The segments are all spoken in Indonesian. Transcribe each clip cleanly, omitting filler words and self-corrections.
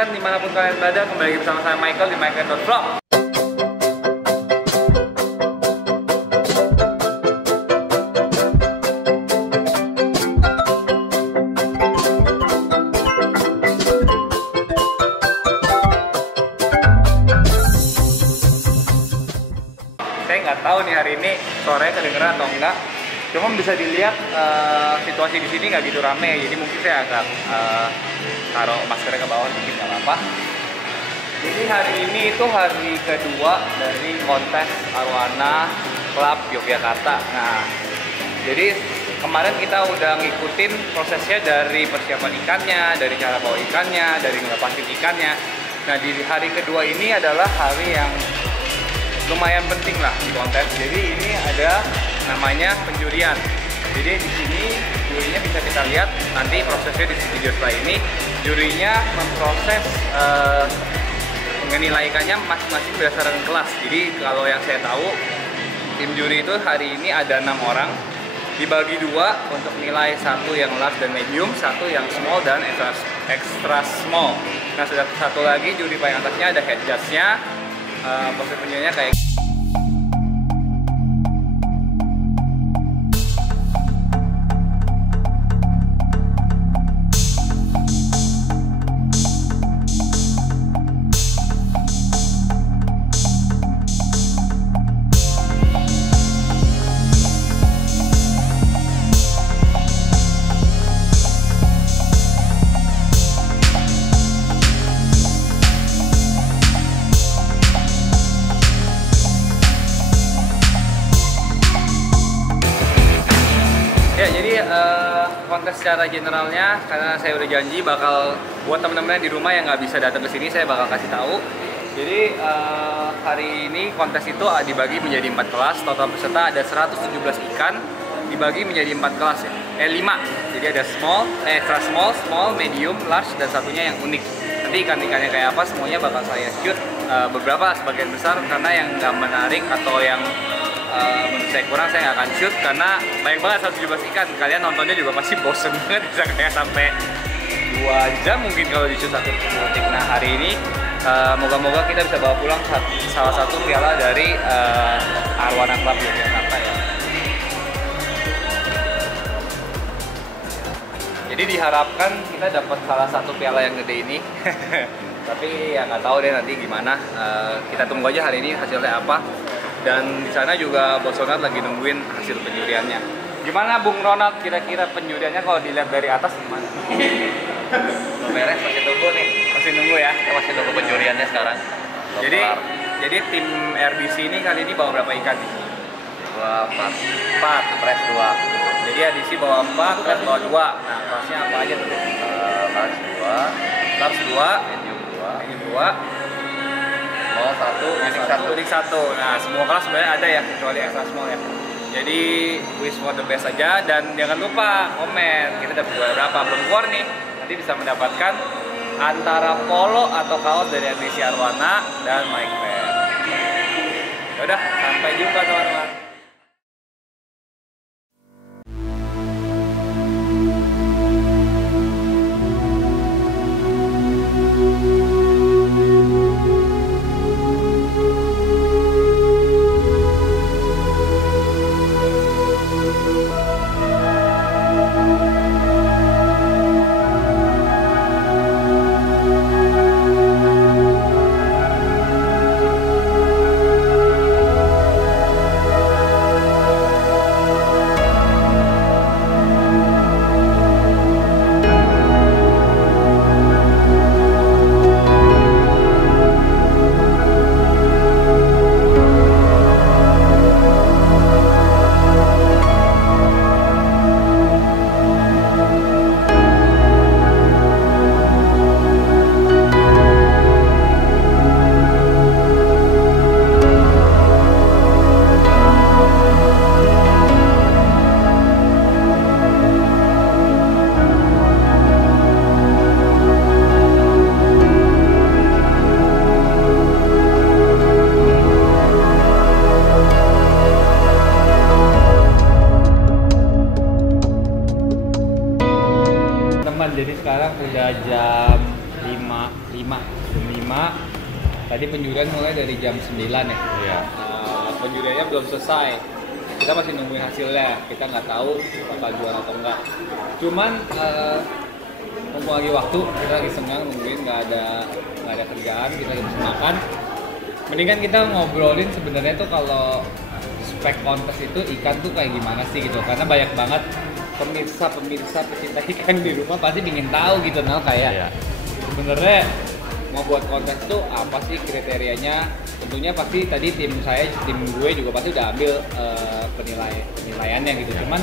menyaksikan dimanapun kalian berada. Kembali lagi bersama saya Michael di Michael.vlog. Saya nggak tahu nih hari ini suaranya kedengeran atau enggak. Cuma bisa dilihat situasi di sini nggak gitu rame, jadi mungkin saya agak taruh maskernya ke bawah dikit, nggak apa-apa. Jadi hari ini itu hari kedua dari kontes Arwana Club Yogyakarta. Nah, jadi kemarin kita udah ngikutin prosesnya dari persiapan ikannya, dari cara bawa ikannya, dari ngelepasin ikannya. Nah, di hari kedua ini adalah hari yang lumayan penting lah di kontes. Jadi ini ada namanya penjurian. Jadi di sini jurinya bisa kita lihat nanti prosesnya di video setelah ini. Jurinya memproses menilaikannya masing-masing berdasarkan kelas. Jadi kalau yang saya tahu, tim juri itu hari ini ada 6 orang, dibagi dua untuk nilai, satu yang large dan medium, satu yang small dan extra small. Nah, satu lagi juri paling atasnya ada head judge-nya. Proses penjuriannya kayak kontes secara generalnya, karena saya udah janji bakal buat teman-teman di rumah yang nggak bisa datang ke sini, saya bakal kasih tahu. Jadi hari ini kontes itu dibagi menjadi 4 kelas, total peserta ada 117 ikan, dibagi menjadi 4 kelas ya, 5. Jadi ada extra small, small, medium, large, dan satunya yang unik. Nanti ikan-ikannya kayak apa semuanya bakal saya shoot, beberapa sebagian besar, karena yang nggak menarik atau yang menurut saya kurang saya nggak akan shoot karena banyak banget 117 ikan. Kalian nontonnya juga pasti bosen banget, bisa kayak sampai 2 jam mungkin kalau di shoot satu detik. Nah, hari ini moga-moga kita bisa bawa pulang salah satu piala dari Arwana Club Yogyakarta ya. Jadi diharapkan kita dapat salah satu piala yang gede ini. Tapi ya nggak tahu deh nanti gimana. Kita tunggu aja hari ini hasilnya apa. Dan di sana juga Bos Ronald lagi nungguin hasil penjuriannya. Gimana Bung Ronald, kira-kira penjuriannya kalau dilihat dari atas gimana? Beres, masih tunggu nih. Masih nunggu ya? Kita masih tunggu penjuriannya sekarang. Jadi tim RDC ini kali ini bawa berapa ikan nih? Bawa 4, press 2. Jadi RDC bawa 4, press bawa 2. Nah, kelasnya apa aja tuh? Large 2, medium 2, medium 2, small 1, unik 1. Nah, semua kelas sebenarnya ada ya, kecuali extra small ya. Jadi wish for the best aja, dan jangan lupa komen kita dapat juara berapa. Belum keluar nih, nanti bisa mendapatkan antara polo atau kaos dari RDC Arwana dan Mike Bear. Yaudah, sampai jumpa teman-teman. Jadi sekarang udah jam 5.15 5. Tadi penjurian mulai dari jam 9 ya. Iya. Penjuriannya belum selesai. Kita masih nungguin hasilnya. Kita nggak tahu bakal juara atau enggak. Cuman mumpung lagi waktu, kita lagi sengang nungguin, nggak ada kerjaan, kita lagi bisa makan. Mendingan kita ngobrolin sebenarnya tuh kalau spek kontes itu ikan tuh kayak gimana sih gitu. Karena banyak banget pemirsa pecinta ikan di rumah pasti ingin tahu gitu, kayak sebenarnya mau buat kontes tuh apa sih kriterianya. Tentunya pasti tadi tim gue juga pasti udah ambil penilaiannya gitu. Cuman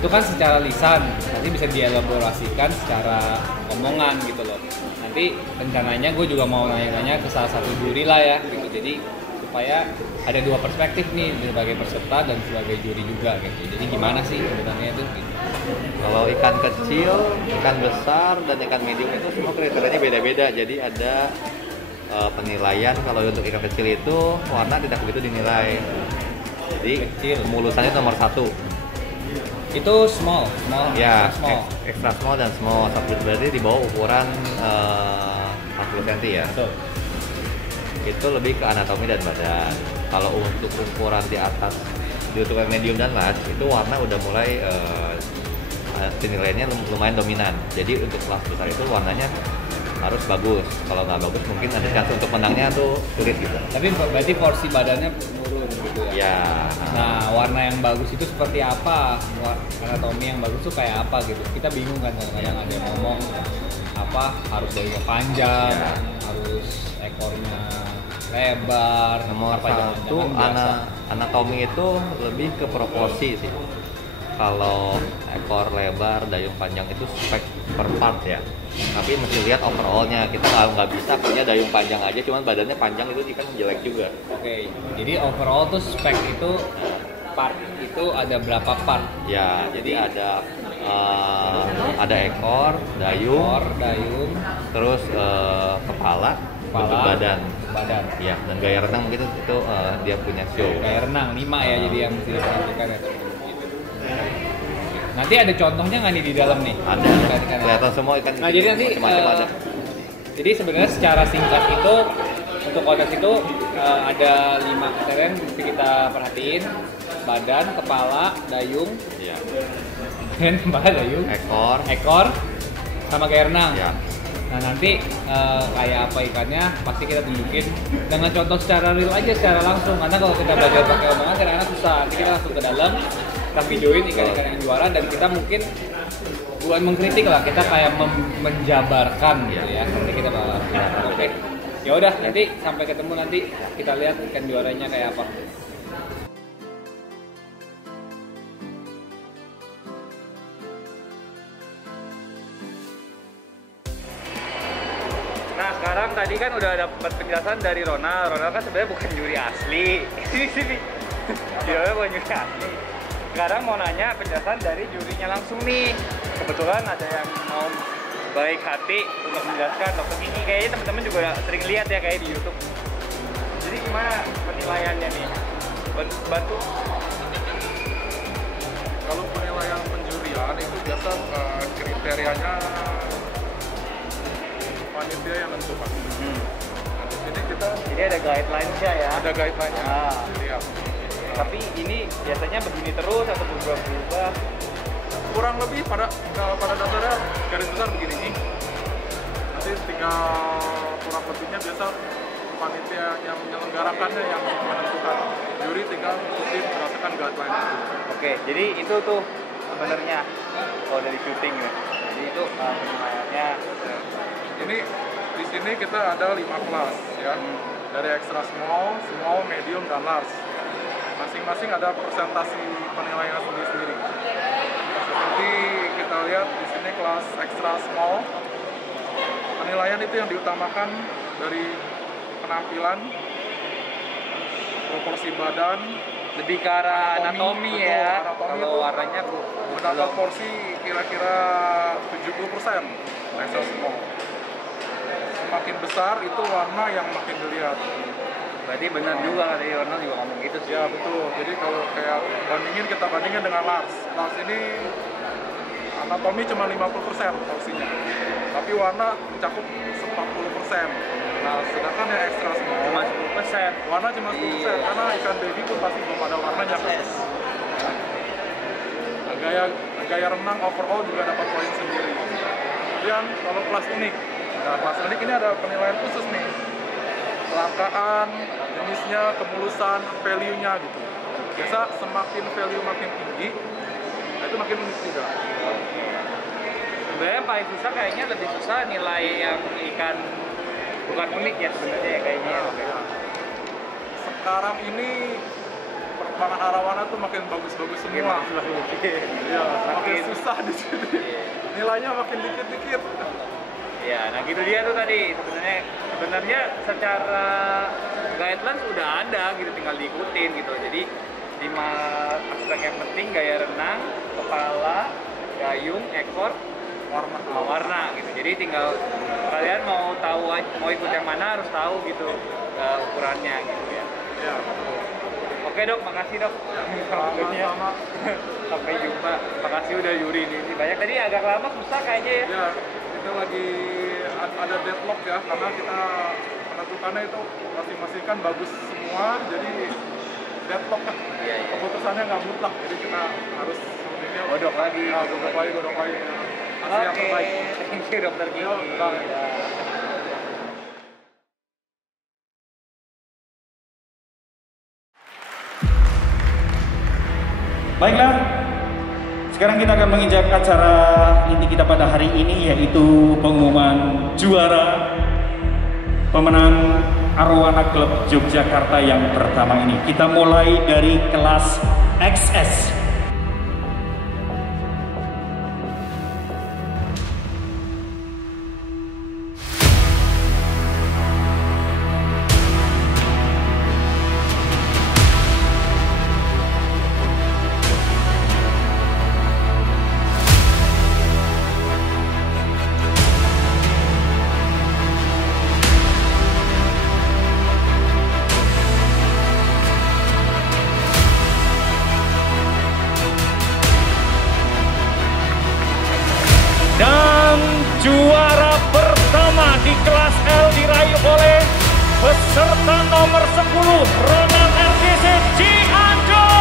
itu kan secara lisan, nanti bisa dielaborasikan secara omongan gitu loh. Nanti rencananya gue juga mau nanya-nanya ke salah satu juri lah ya gitu. Jadi supaya ada dua perspektif nih, sebagai peserta dan sebagai juri juga gitu. Jadi gimana sih sebenarnya itu gitu. Kalau ikan kecil, ikan besar, dan ikan medium itu semua kriterianya beda-beda. Jadi ada penilaian. Kalau untuk ikan kecil itu warna tidak begitu dinilai. Jadi Kecil. mulusannya nomor 1. Itu small Ya, small. extra small dan small. Berarti di bawah ukuran 40 cm ya. Betul. Itu lebih ke anatomi dan badan. Kalau untuk ukuran di atas, di ukuran medium dan large, itu warna udah mulai penilaiannya lumayan dominan. Jadi untuk kelas besar itu warnanya harus bagus. Kalau nggak bagus mungkin ada chance untuk menangnya tuh sulit gitu. Tapi berarti porsi badannya menurun gitu ya. Ya. Nah, warna yang bagus itu seperti apa? Anatomi yang bagus tuh kayak apa gitu. Kita bingung kan kadang-kadang ada yang ngomong apa harus dahinya panjang, harus ekornya lebar, Nomor apa satu anatomi itu lebih ke proporsi sih. Kalau ekor lebar, dayung panjang itu spek per part ya. Tapi mesti lihat overallnya. Kita nggak bisa punya dayung panjang aja, cuman badannya panjang itu kan jelek juga. Oke, jadi overall tuh spek itu part itu ada berapa part? Ya, jadi ada ekor, dayung, terus kepala, bentuk badan. Ya, dan gaya renang mungkin itu dia punya show. Gaya renang 5 ya, jadi yang mesti diperhatikan ya teman-teman. Nanti ada contohnya nggak nih di dalam nih? Ada. Kelihatan semua ikan. Nah, jadi nanti macam-macam ada. Jadi sebenarnya secara singkat itu untuk kontes itu ada 5 kriteria yang mesti kita perhatiin: badan, kepala, dayung, Ya. kepala, dayung, ekor, sama gaya renang. Ya. Nah nanti kayak apa ikannya pasti kita tunjukin dengan contoh secara real aja, secara langsung. Karena kalau kita belajar pakai omongan kadang-kadang susah. Nanti kita langsung ke dalam, kita videoin ikan-ikan yang juara, dan kita mungkin bukan mengkritik lah, kita kayak menjabarkan gitu ya. Nanti kita bakal oke. Ya udah, nanti sampai ketemu, nanti kita lihat ikan juaranya kayak apa. Nah sekarang tadi kan udah dapat penjelasan dari Ronald kan sebenarnya bukan juri asli. Sini. Dia bukan juri asli. Sekarang mau nanya penjelasan dari jurinya langsung nih. Kebetulan ada yang mau baik hati untuk menjelaskan dokter ini. Kayaknya teman-teman juga sering lihat ya kayak di YouTube. Jadi gimana penilaiannya nih? Bantu. Kalau penilaian penjurian itu biasa kriterianya panitia yang menentukan. Nah, di sini kita Jadi ada guidelines-nya ya. ada guideline-nya. Lihat. Tapi ini biasanya begini terus atau berubah-ubah? Kurang lebih pada dasarnya garis besar begini nih. Nanti tinggal kurang lebihnya biasa panitia yang menyelenggarakannya yang menentukan. Juri tinggal ikutin berdasarkan guideline itu. Oke, jadi itu tuh sebenarnya kalau dari syuting ya. Jadi itu penilaiannya. Ini di sini kita ada 5 kelas ya. Dari extra small, medium, dan large. Masing-masing ada presentasi penilaian sendiri-sendiri. Seperti kita lihat di sini kelas extra small, penilaian itu yang diutamakan dari penampilan, proporsi badan, Lebih ke arah anatomi betul, ya. anatomi Kalau itu warnanya mendapat porsi kira-kira 70% extra small. Semakin besar itu warna yang makin dilihat. berarti benar juga tadi Ronald juga ngomong gitu sih. Ya betul. Jadi kalau kayak kita bandingin dengan large. Large ini Anatomi cuma 50% porsinya, tapi warna mencakup 40%. Nah, sedangkan yang extra small Cuma 10%. warna cuma 10%, karena ikan baby pun pasti belum ada warnanya kan. Nah, gaya renang overall juga dapat poin sendiri. Kemudian kalau kelas unik, nah kelas unik ini ada penilaian khusus nih, kelangkaan, jenisnya, kemulusan, value-nya gitu. Biasa semakin value makin tinggi, nah itu makin unik juga. Sebenarnya paling susah kayaknya lebih susah nilai yang ikan bukan unik ya sebenarnya ya kayaknya. Ya. Sekarang ini perkembangan arowana tuh makin bagus-bagus semua. Iya, makin susah di sini. Nilainya makin dikit-dikit. Ya, nah gitu dia tuh tadi. Sebenarnya secara guidelines udah ada gitu, tinggal diikutin gitu. Jadi 5 aspek yang penting: gaya renang, kepala, gayung, ekor, warna gitu. Jadi tinggal kalian mau tahu mau ikut yang mana harus tahu gitu ukurannya gitu ya. Ya, betul. Oke dok, makasih dok. Sama-sama. Sampai jumpa. Makasih udah juri ini. Banyak tadi agak lama susah kayaknya ya. Ya, kita lagi ada deadlock ya, karena kita menentukannya itu masing-masing kan bagus semua, jadi deadlock kan. Iya. Keputusannya nggak mutlak, jadi kita harus Godok lagi. Ya, godok lagi. Hasil yang terbaik. Thank you dokter Kiki. Yo, bye. Baiklah, sekarang kita akan menginjak acara inti kita pada hari ini, yaitu pengumuman juara pemenang Arowana Club Yogyakarta yang pertama ini. Kita mulai dari kelas XS. Dan juara pertama di kelas L diraih oleh peserta nomor 10 Ronald RCC Cianjur.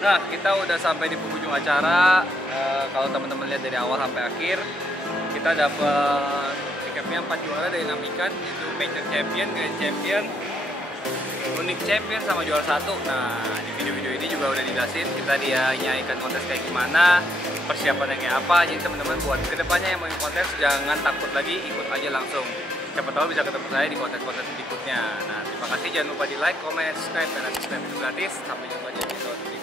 Nah, kita udah sampai di penghujung acara. Kalau teman-teman lihat dari awal sampai akhir, kita dapat recapnya 4 juara dari 6 event, itu Major Champion, Grand Champion, Unique Champion, sama juara 1. Nah, di video-video ini juga udah dijelasin kita nyanyikan kontes kayak gimana, persiapannya kayak apa. Jadi teman-teman buat kedepannya yang mau kontes jangan takut lagi, ikut aja langsung. Siapa tahu bisa ketemu saya di kontes-kontes berikutnya. Nah, terima kasih, jangan lupa di like, comment, subscribe, karena subscribe itu gratis. Sampai jumpa di episode berikutnya.